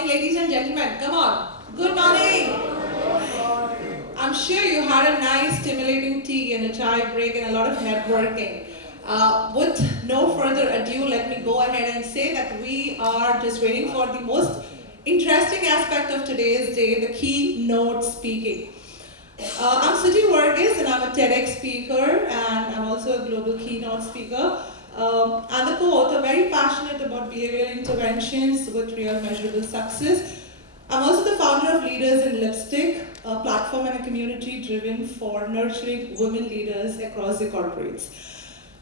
morning, ladies and gentlemen. Come on. Good morning. I'm sure you had a nice, stimulating tea and a chai break and a lot of networking. With no further ado, let me go ahead and say that we are just waiting for the most interesting aspect of today's day, the keynote speaking. I'm Siji Varghese and I'm a TEDx speaker and I'm also a global keynote speaker. And the co-author, very passionate about behavioral interventions with real measurable success. I'm also the founder of Leaders in Lipstick, a platform and a community driven for nurturing women leaders across the corporates.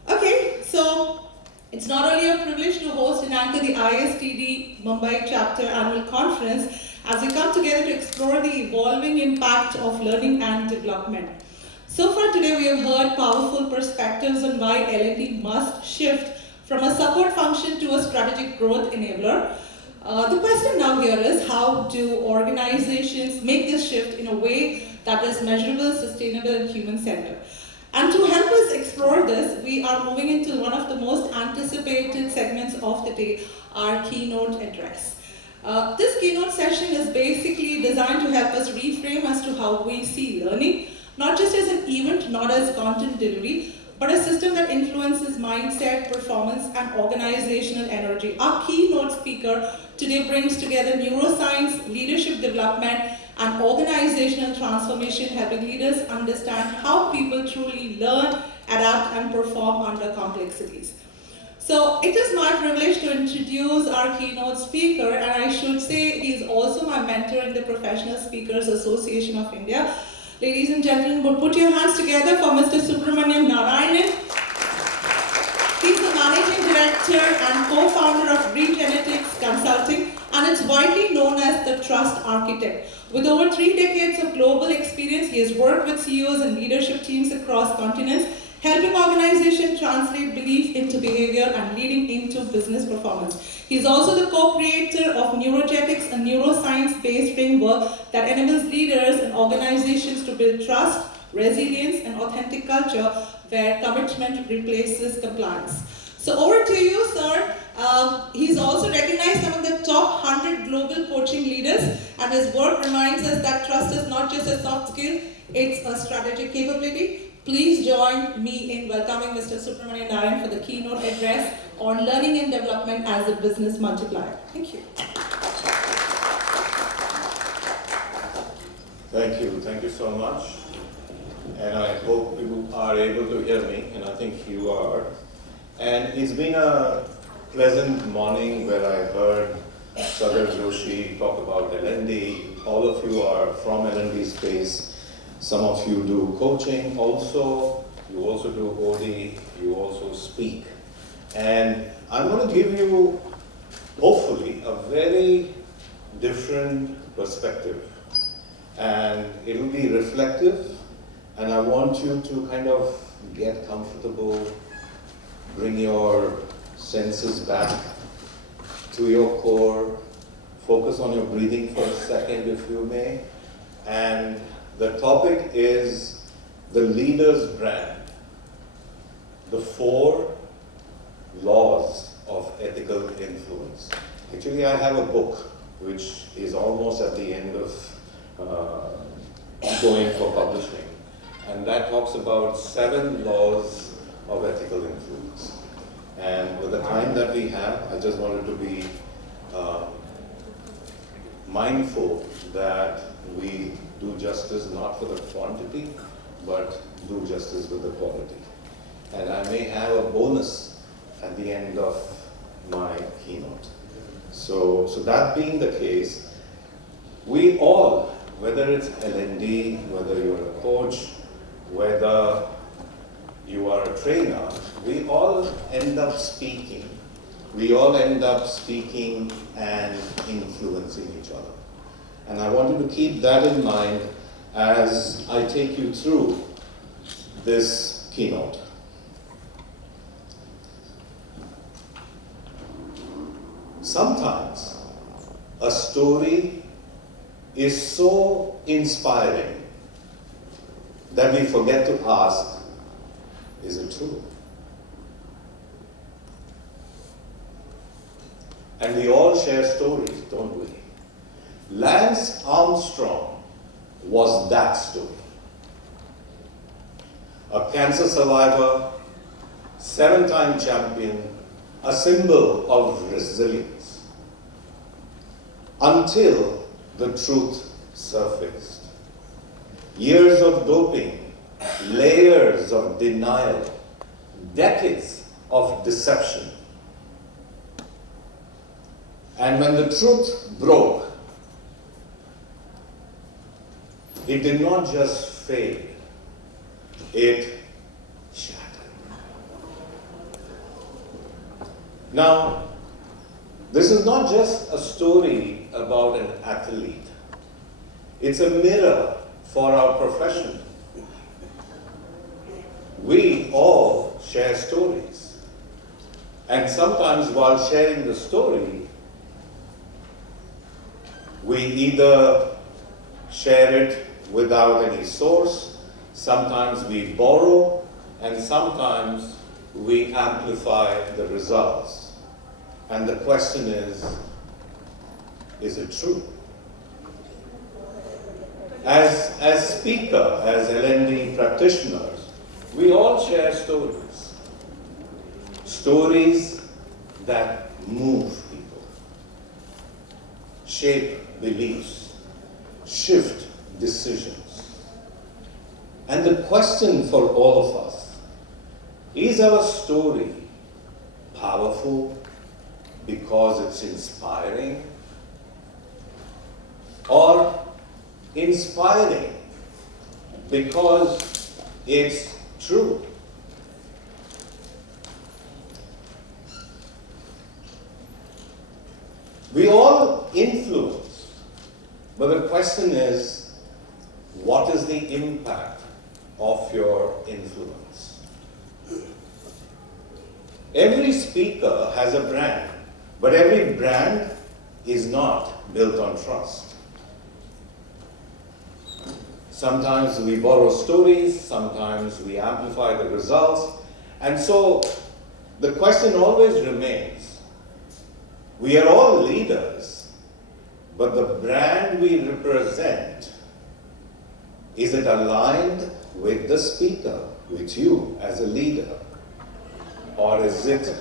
Okay, so it's not only a privilege to host and anchor the ISTD Mumbai chapter annual conference as we come together to explore the evolving impact of learning and development. So far today we have heard powerful perspectives on why L&D must shift from a support function to a strategic growth enabler. The question now here is, how do organizations make this shift in a way that is measurable, sustainable, and human-centered? And to help us explore this, we are moving into one of the most anticipated segments of the day, our keynote address. This keynote session is basically designed to help us reframe as to how we see learning, not just as an event, not as content delivery, but a system that influences mindset, performance, and organizational energy. Our keynote speaker today brings together neuroscience, leadership development, and organizational transformation, helping leaders understand how people truly learn, adapt, and perform under complexities. So it is my privilege to introduce our keynote speaker, and I should say he's also my mentor in the Professional Speakers Association of India. Ladies and gentlemen, put your hands together for Mr. Subramanian Narayan. He's the Managing Director and co-founder of Renergetics Consulting, and it's widely known as the Trust Architect. With over 3 decades of global experience, he has worked with CEOs and leadership teams across continents, helping organizations translate belief into behavior and leading into business performance. He's also the co-creator of Renergetics, a neuroscience-based framework that enables leaders and organizations to build trust, resilience, and authentic culture where commitment replaces compliance. So over to you, sir. He's also recognized among the top 100 global coaching leaders, and his work reminds us that trust is not just a soft skill, it's a strategic capability. Please join me in welcoming Mr. Subramanian Narayan for the keynote address on learning and development as a business multiplier. Thank you. Thank you so much. And I hope you are able to hear me, and I think you are. And it's been a pleasant morning where I heard Sadar Joshi talk about L&D. All of you are from L&D space. Some of you do coaching also, you also do OD, you also speak. And I'm going to give you, hopefully, a very different perspective. And it will be reflective, and I want you to kind of get comfortable, bring your senses back to your core, focus on your breathing for a second if you may, and the topic is the leader's brand, the 4 laws of ethical influence. Actually, I have a book which is almost at the end of going for publishing, and that talks about 7 laws of ethical influence. And with the time that we have, I just wanted to be mindful that we do justice not for the quantity, but do justice with the quality. And I may have a bonus at the end of my keynote. So that being the case, we all, whether it's L&D, whether you're a coach, whether you are a trainer, we all end up speaking. We all end up speaking and influencing each other. And I want you to keep that in mind as I take you through this keynote. Sometimes a story is so inspiring that we forget to ask, is it true? And we all share stories, don't we? Lance Armstrong was that story. A cancer survivor, 7-time champion, a symbol of resilience. Until the truth surfaced. Years of doping, layers of denial, decades of deception. And when the truth broke, it did not just fade, it shattered. Now, this is not just a story about an athlete. It's a mirror for our profession. We all share stories. And sometimes while sharing the story, we either share it without any source, sometimes we borrow, and sometimes we amplify the results. And the question is it true? As speaker, as L&D practitioners, we all share stories. Stories that move people, shape beliefs, shift decisions. And the question for all of us, is our story powerful because it's inspiring, or inspiring because it's true? We all influence, but the question is, what is the impact of your influence? Every speaker has a brand, but every brand is not built on trust. Sometimes we borrow stories, sometimes we amplify the results, and so the question always remains, we are all leaders, but the brand we represent, is it aligned with the speaker, with you as a leader? Or is it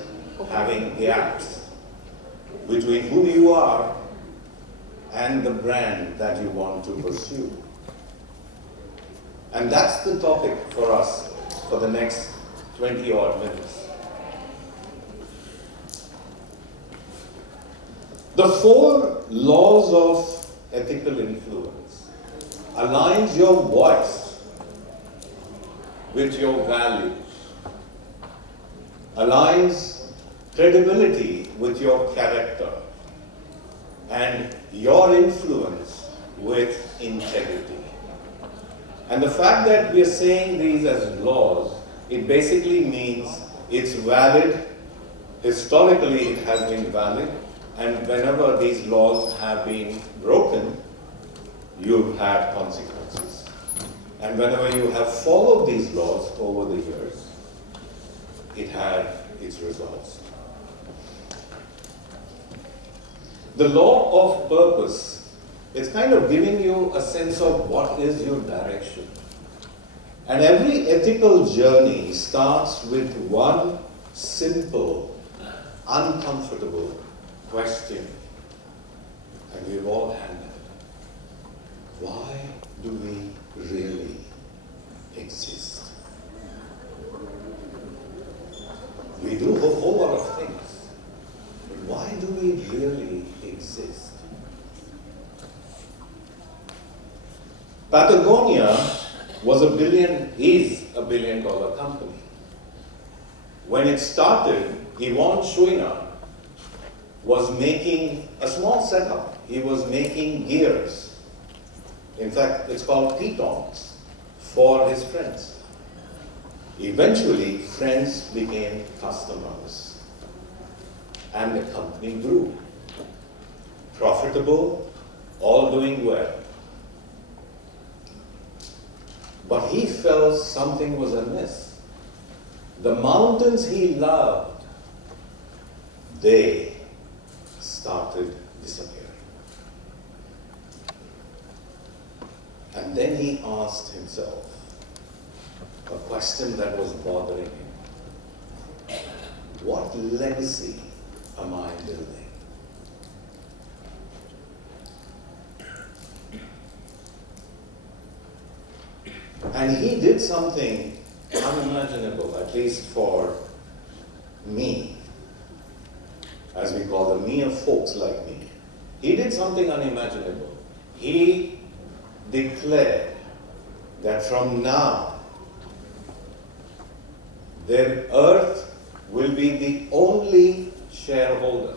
having gaps between who you are and the brand that you want to pursue? And that's the topic for us for the next 20 odd minutes. The 4 laws of ethical influence aligns your voice with your values, aligns credibility with your character, and your influence with integrity. And the fact that we are saying these as laws, it basically means it's valid. Historically, it has been valid. And whenever these laws have been broken, you've had consequences. And whenever you have followed these laws over the years, it had its results. The law of purpose, it's kind of giving you a sense of what is your direction. And every ethical journey starts with one simple, uncomfortable question. And we've all had that. Why do we really exist? We do a whole lot of things, but why do we really exist? Patagonia is a $1 billion company. When it started, Yvon Chouinard was making a small setup. He was making gears. In fact, it's called pitons for his friends. Eventually, friends became customers. And the company grew. Profitable, all doing well. But he felt something was amiss. The mountains he loved, they started disappearing. And then he asked himself a question that was bothering him. What legacy am I building? And he did something unimaginable, at least for me, as we call the me of folks like me. He did something unimaginable. He declared that from now, their earth will be the only shareholder.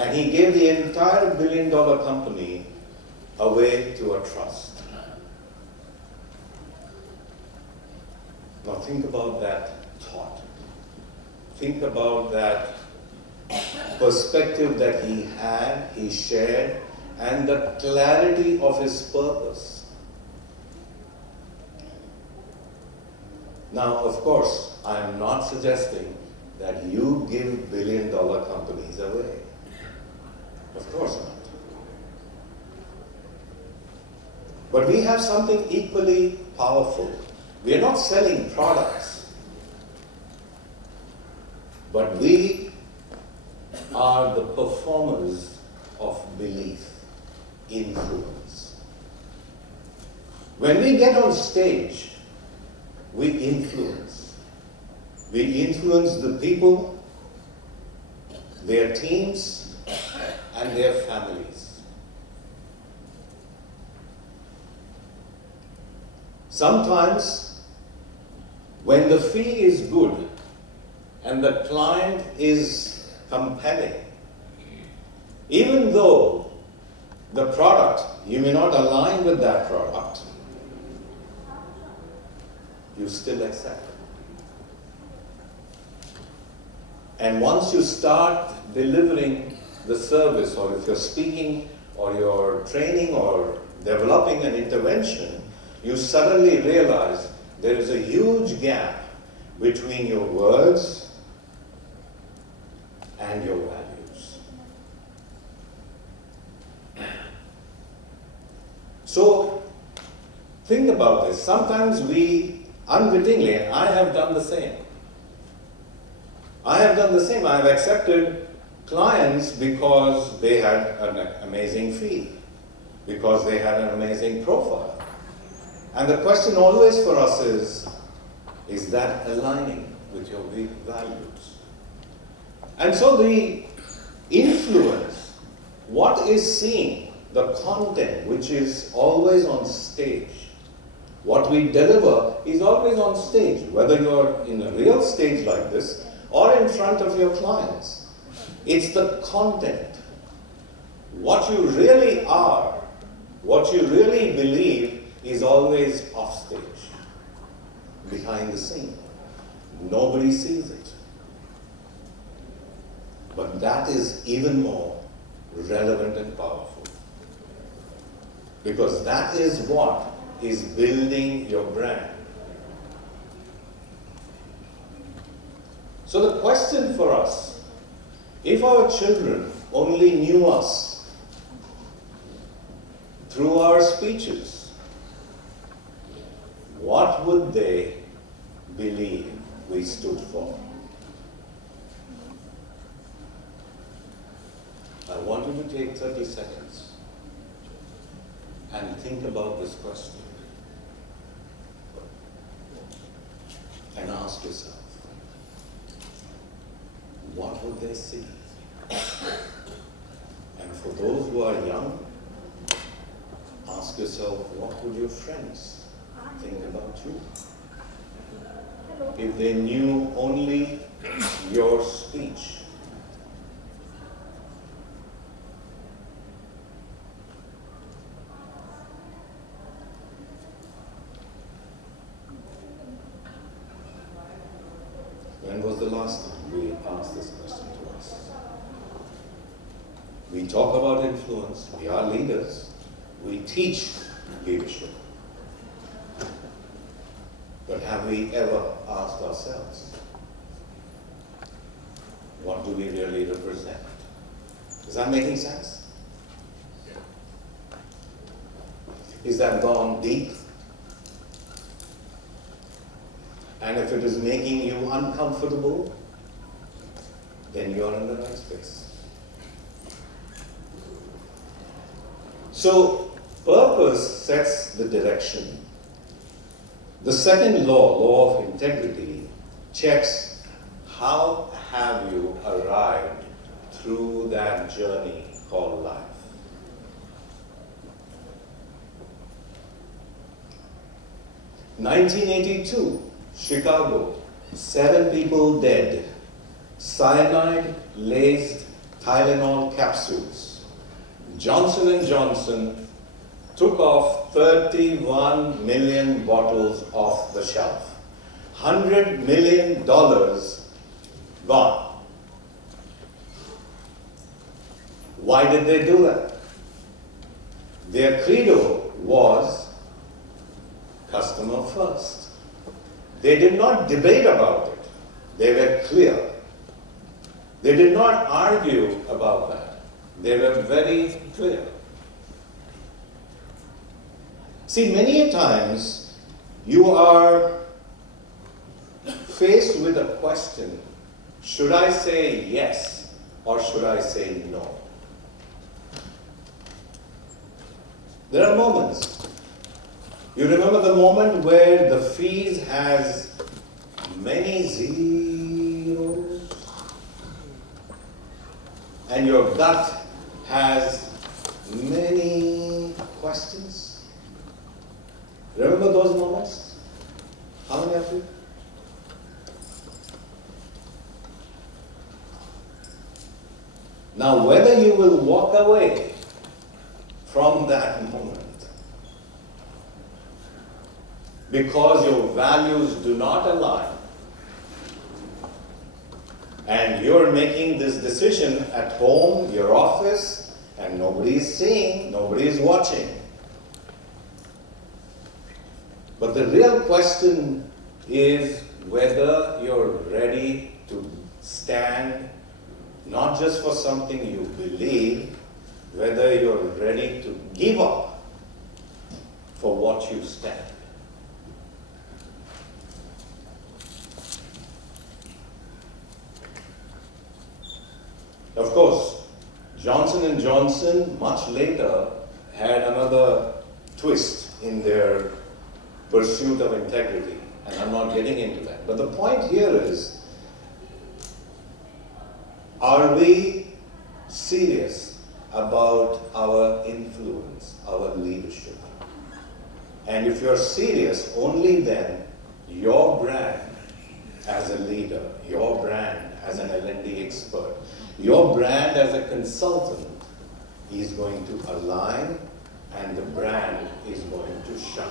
And he gave the entire billion-dollar company away to a trust. Now think about that thought. Think about that perspective that he had, he shared, and the clarity of his purpose. Now, of course, I am not suggesting that you give billion-dollar companies away. Of course not. But we have something equally powerful. We are not selling products, but we are the performers of belief, influence. When we get on stage, we influence. We influence the people, their teams, and their families. Sometimes, when the fee is good and the client is compelling, even though the product, you may not align with that product, you still accept. And once you start delivering the service, or if you're speaking or you're training or developing an intervention, you suddenly realize there is a huge gap between your words and your values. So, think about this. Sometimes we unwittingly, and I have done the same. I have accepted clients because they had an amazing fee, because they had an amazing profile. And the question always for us is that aligning with your values? And so the influence, what is seen, the content which is always on stage, what we deliver is always on stage, whether you're in a real stage like this or in front of your clients. It's the content. What you really are, what you really believe is always off stage, behind the scene. Nobody sees it. But that is even more relevant and powerful. Because that is what is building your brand. So the question for us, if our children only knew us through our speeches, what would they believe we stood for? I want you to take 30 seconds and think about this question and ask yourself, what would they see? And for those who are young, ask yourself, what would your friends think about you? If they knew only your speech. When was the last time we asked this question to us? We talk about influence, we are leaders, we teach leadership. But have we ever asked ourselves, what do we really represent? Is that making sense? Is that gone deep? And if it is making you uncomfortable, then you are in the right space. So, purpose sets the direction. The second law, law of integrity, checks how have you arrived through that journey called life. (1982), Chicago, 7 people dead, cyanide-laced Tylenol capsules. Johnson & Johnson took off 31 million bottles off the shelf. $100 million gone. Why did they do that? Their credo was customer first. They did not debate about it. They were clear. They did not argue about that. They were very clear. See, many times you are faced with a question, should I say yes or should I say no? There are moments. You remember the moment where the fees has many zeros and your gut has many questions? Remember those moments? How many of you? Now, whether you will walk away from that moment because your values do not align and you're making this decision at home, your office, and nobody is seeing, nobody is watching. But the real question is whether you're ready to stand not just for something you believe, whether you're ready to give up for what you stand. Of course, Johnson & Johnson much later had another twist in their pursuit of integrity, and I'm not getting into that. But the point here is, are we serious about our influence, our leadership? And if you're serious, only then your brand as a leader, your brand as an L&D expert, your brand as a consultant is going to align and the brand is going to shine.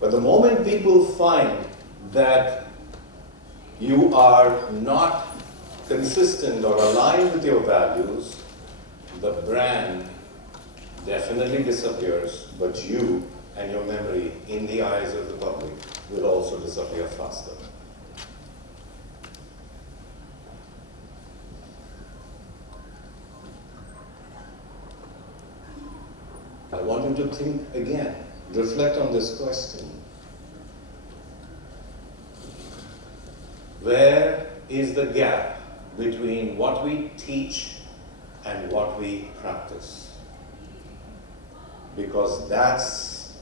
But the moment people find that you are not consistent or aligned with your values, the brand definitely disappears, but you and your memory in the eyes of the public will also disappear faster. I want you to think again, reflect on this question. Where is the gap between what we teach and what we practice? Because that's,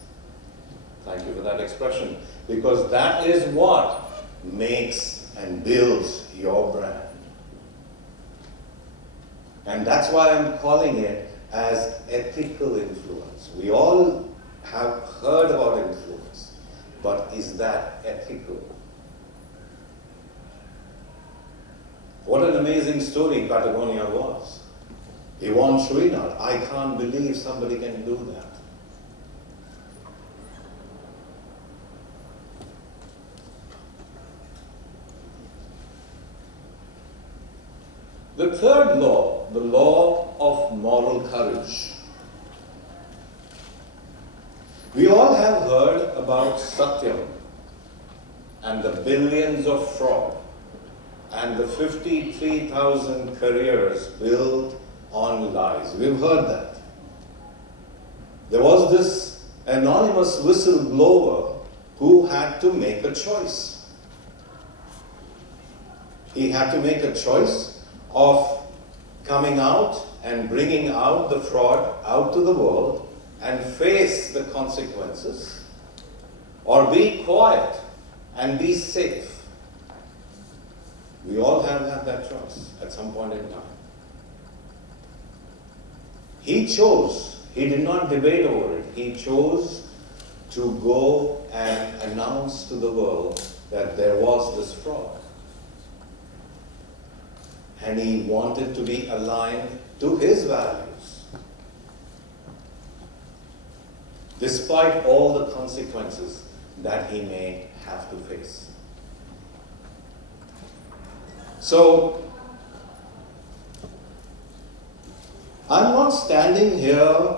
thank you for that expression, because that is what makes and builds your brand. And that's why I'm calling it as ethical influence. We all have heard about influence, but is that ethical? What an amazing story Patagonia was. Yvonne Chouinard, I can't believe somebody can do that. The third law, the law of moral courage. We all have heard about Satyam and the billions of fraud and the 53,000 careers built on lies. We've heard that. There was this anonymous whistleblower who had to make a choice. He had to make a choice of coming out and bringing out the fraud out to the world and face the consequences, or be quiet and be safe. We all have had that choice at some point in time. He chose, he did not debate over it, he chose to go and announce to the world that there was this fraud. And he wanted to be aligned to his values, despite all the consequences that he may have to face. So, I'm not standing here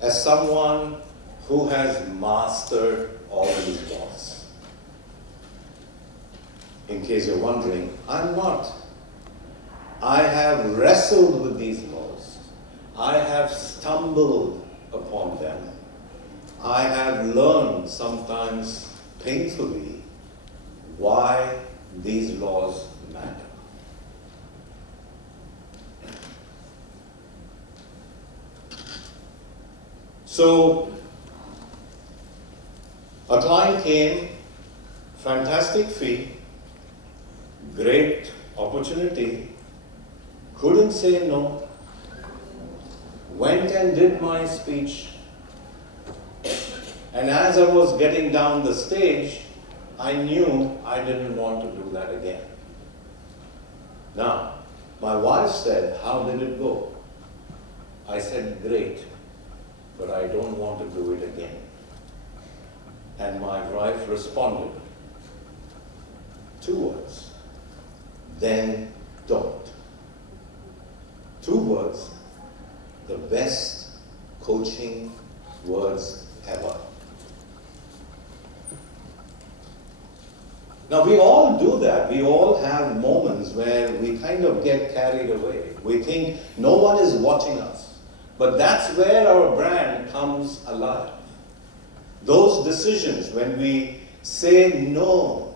as someone who has mastered all these laws. In case you're wondering, I'm not. I have wrestled with these laws. I have stumbled upon them. I have learned, sometimes painfully, why these laws matter. So, a client came, fantastic fee, great opportunity, couldn't say no, went and did my speech, and as I was getting down the stage, I knew I didn't want to do that again. Now, my wife said, "How did it go?" I said, "Great, but I don't want to do it again." And my wife responded, 2 words, "Then don't." 2 words, the best coaching words ever. Now we all do that. We all have moments where we kind of get carried away. We think no one is watching us. But that's where our brand comes alive. Those decisions when we say no.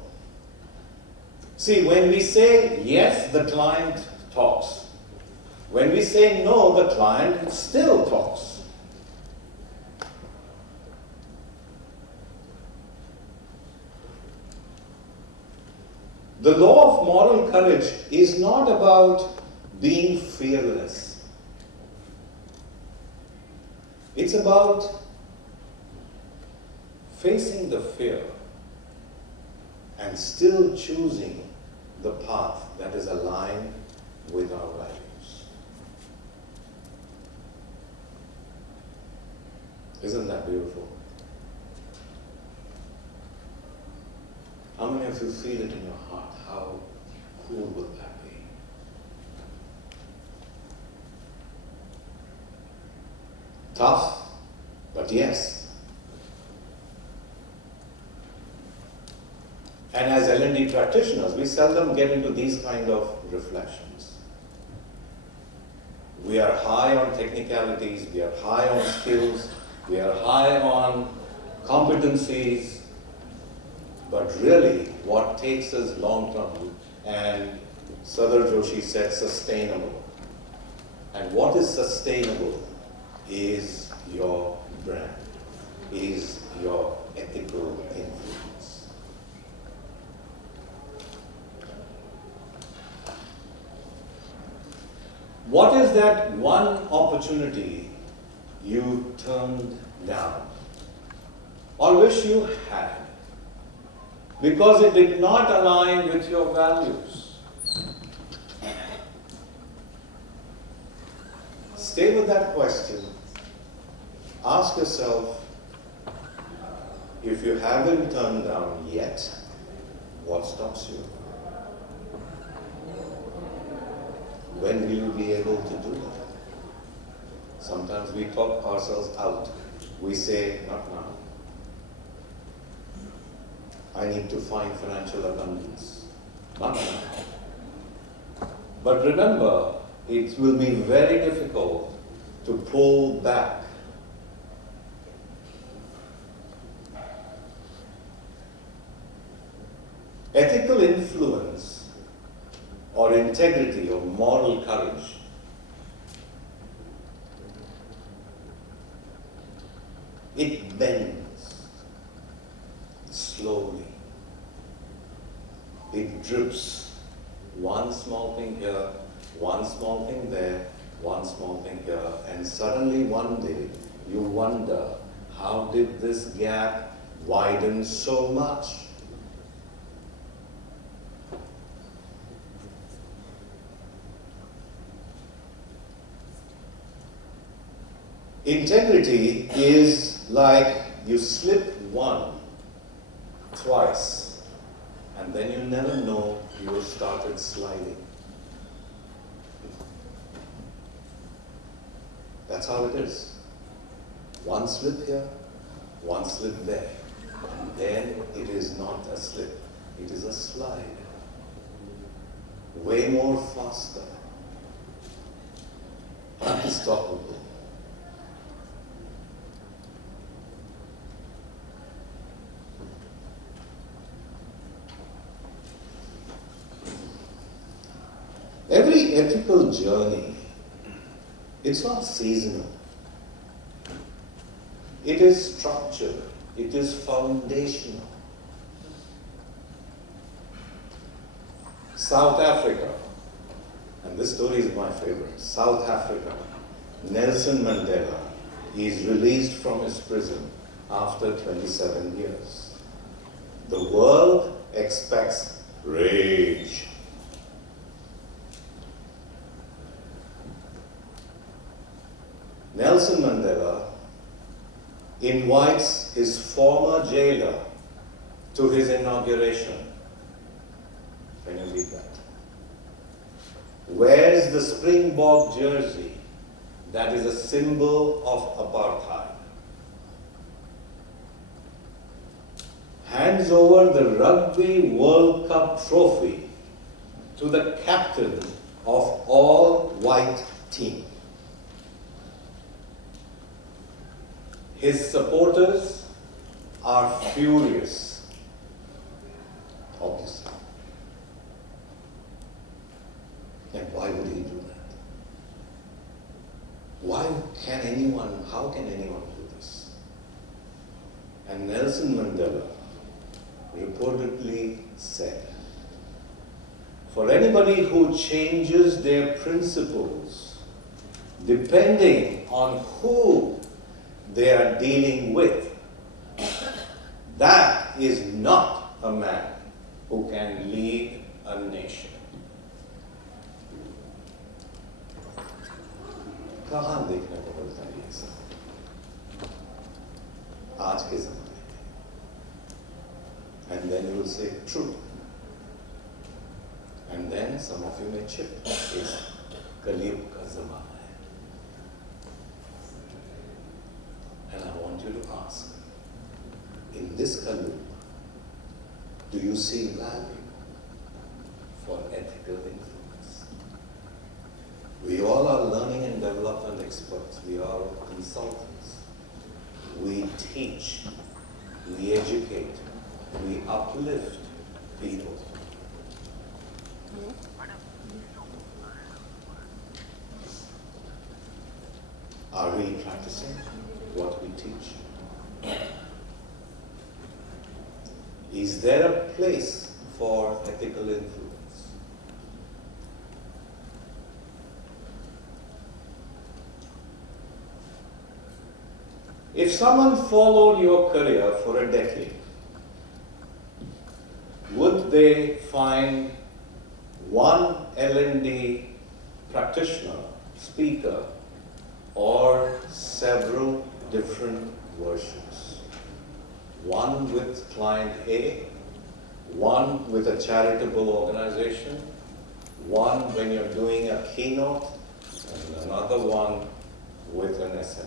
See, when we say yes, the client talks. When we say no, the client still talks. The law of moral courage is not about being fearless. It's about facing the fear and still choosing the path that is aligned with our values. Isn't that beautiful? How many of you feel it in your heart? How cool would that be? Tough, but yes. And as L&D practitioners, we seldom get into these kind of reflections. We are high on technicalities, we are high on skills, we are high on competencies, but really what takes us long term, and Sadar Joshi said sustainable. And what is sustainable is your brand, is your ethical influence. What is that one opportunity you turned down or wish you had because it did not align with your values? Stay with that question. Ask yourself, if you haven't turned down yet, what stops you? When will you be able to do that? Sometimes we talk ourselves out. We say, not now. I need to find financial abundance. Not now. But remember, it will be very difficult to pull back Ethical influence or integrity or moral courage it bends slowly. It drips. One small thing here, one small thing there, one small thing here, and suddenly one day you wonder, how did this gap widen so much? Integrity is like you slip one, twice, and then you never know you have started sliding. That's how it is. One slip here, one slip there, and then it is not a slip, it is a slide. Way more faster, unstoppable. Every ethical journey, it's not seasonal. It is structured. It is foundational. South Africa, and this story is my favorite. South Africa, Nelson Mandela is released from his prison after 27 years. The world expects rage. Nelson Mandela invites his former jailer to his inauguration. Can you read that? Wears the Springbok jersey that is a symbol of apartheid. Hands over the Rugby World Cup trophy to the captain of all-white team. His supporters are furious, obviously. And why would he do that? How can anyone do this? And Nelson Mandela reportedly said, for anybody who changes their principles depending on who they are dealing with, that is not a man who can lead a nation. कहाँ देखने को मिलता है ये सब? आज के ज़माने में. And then you will say, true. And then some of you may chip. It's कलयुग का ज़माना है. And I want you to ask, in this Kali, do you see value for ethical influence? We all are learning and development experts. We are consultants. We teach, we educate, we uplift people. Are we practicing what we teach? Is there a place for ethical influence? If someone followed your career for a decade, would they find one L&D practitioner, speaker, or several different versions? One with client A, one with a charitable organization, one when you're doing a keynote, and another one with an SME.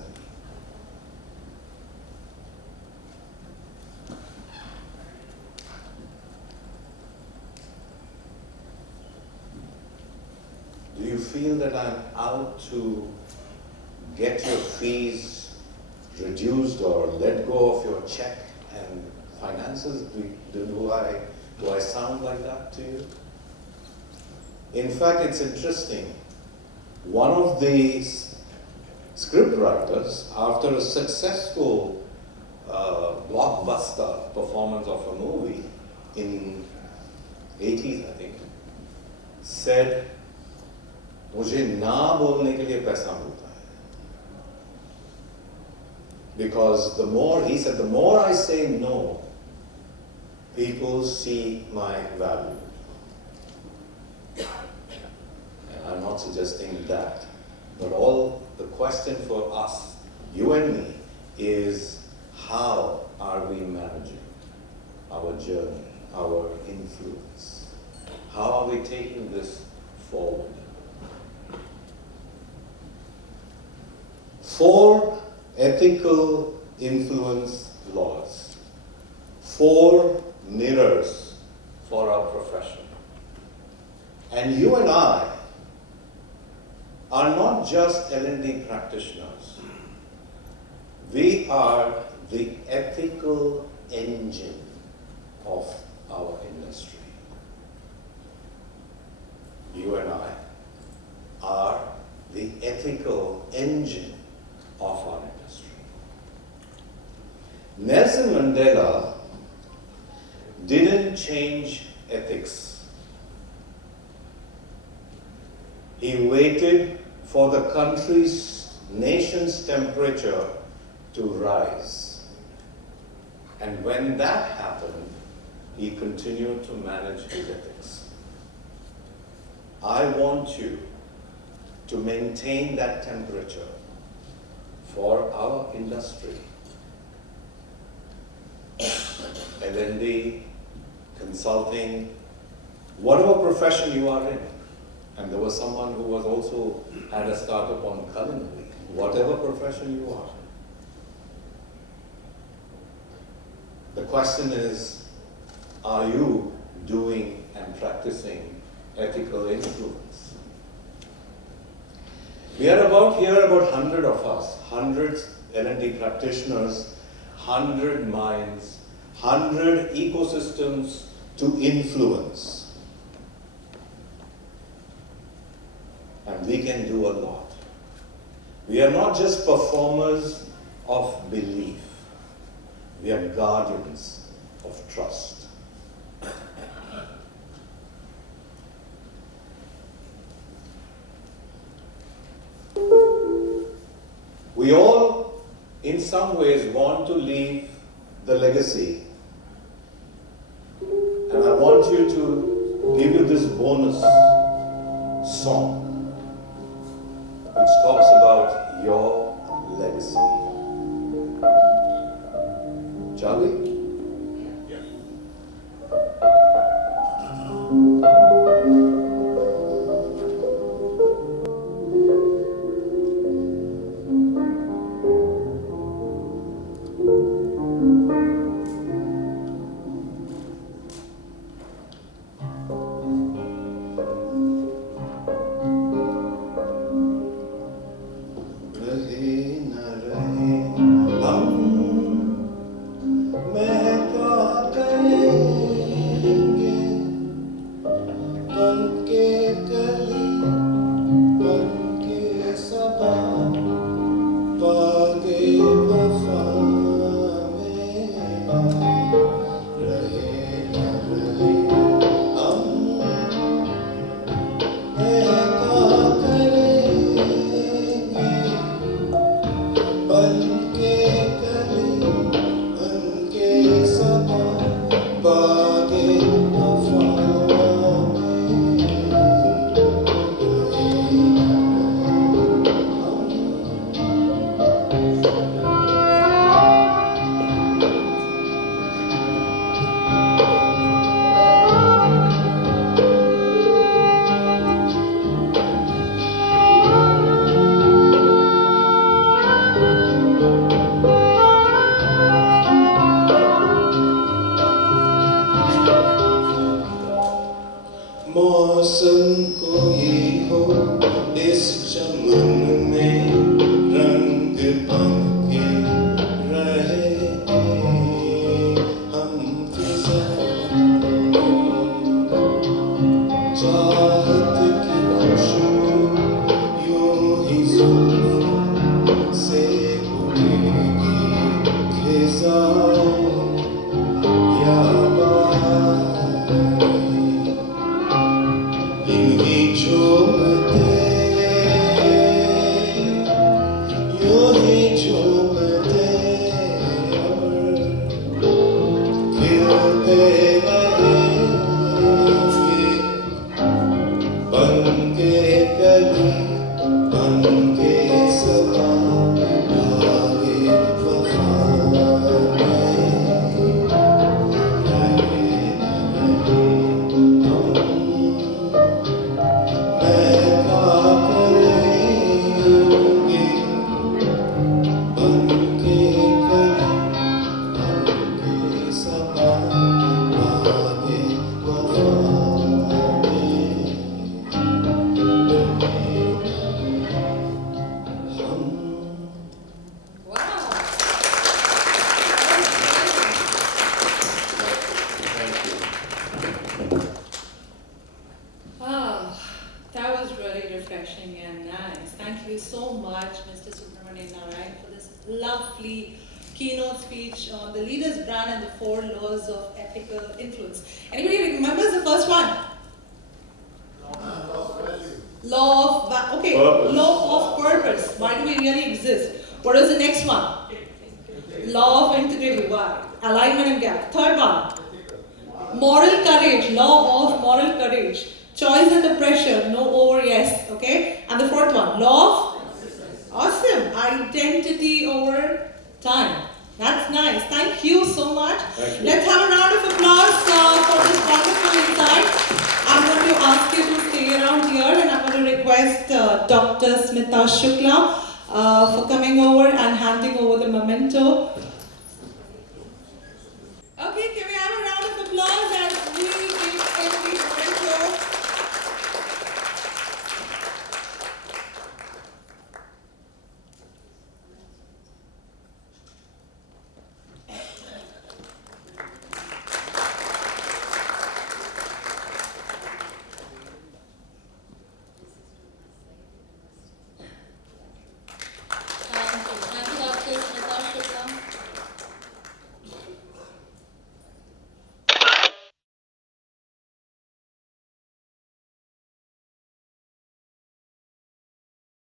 Do you feel that I'm out to get your fees reduced or let go of your check and finances? Do I Do I sound like that to you? In fact, it's interesting. One of the script writers, after a successful blockbuster performance of a movie in 80s, I think, said, मुझे ना बोलने के लिए पैसा मिलता है. Because the more, he said, the more I say no, people see my value. And I'm not suggesting that, but all the question for us, you and me, is how are we managing our journey, our influence? How are we taking this forward? 4 ethical influence laws, 4 mirrors for our profession. And you and I are not just L&D practitioners. We are the ethical engine of our industry. You and I are the ethical engine of our industry. Nelson Mandela didn't change ethics. He waited for the nation's temperature to rise. And when that happened, he continued to manage his ethics. I want you to maintain that temperature for our industry. L&D, consulting, whatever profession you are in. And there was someone who was also had a startup on culinary, whatever profession you are. The question is, are you doing and practicing ethical influence? We are about 100 of us, 100 L&D practitioners, 100 minds, 100 ecosystems to influence. And we can do a lot. We are not just performers of belief. We are guardians of trust. We all, in some ways, want to leave the legacy. And I want you to give you this bonus song which talks about your legacy. Charlie? refreshing and nice. Thank you so much, Mr. Subramanian Narayan, for this lovely keynote speech on the leader's brand and the 4 laws of ethical influence. Anybody remembers the first one? Law of okay. Purpose. Law of purpose. Why do we really exist? What is the next one? Law of integrity. Why? Alignment and gap. Third one. Moral courage. Law of moral courage. Choice under pressure. No over yes. Okay. And the fourth one. Law of awesome. Identity over time. That's nice. Thank you so much. Thank you. Let's have a round of applause for this wonderful insight. I'm going to ask you to stay around here, and I'm going to request Dr. Smita Shukla for coming over and handing over the memento